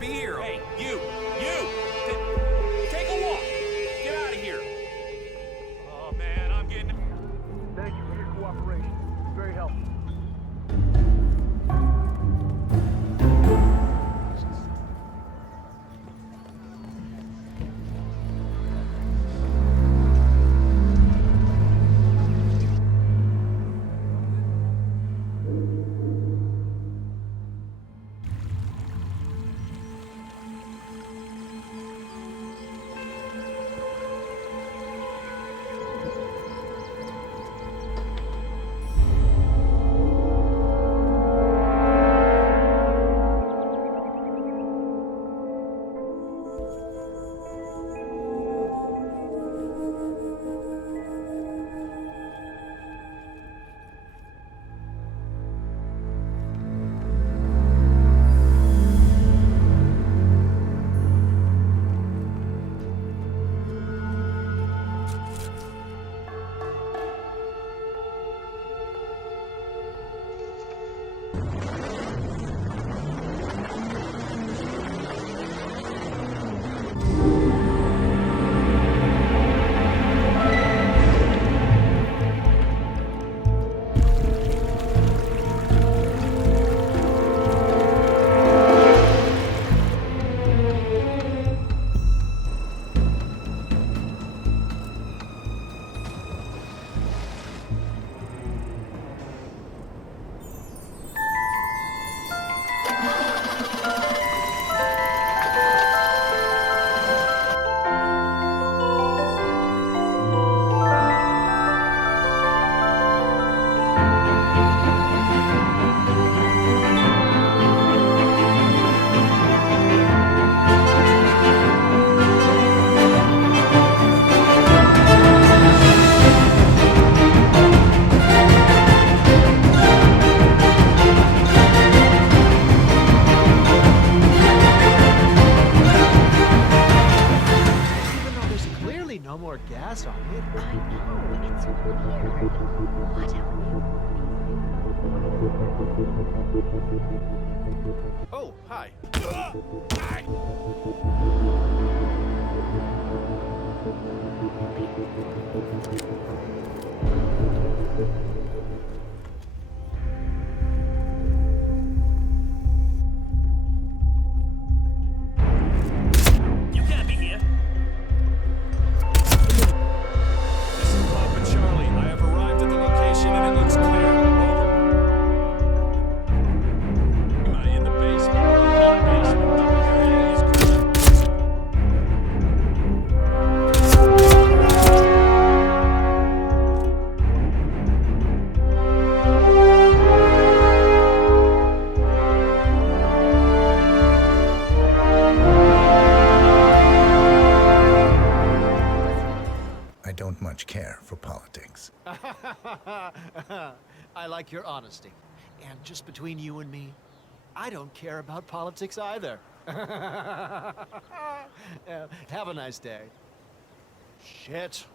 Hey, you! You! Take a walk! Get out of here! Oh, man, I'm getting... Thank you for your cooperation. Very helpful. I know, it's weird. Whatever you Oh, hi. You politics. I like your honesty. And just between you and me, I don't care about politics either. Have a nice day. Shit.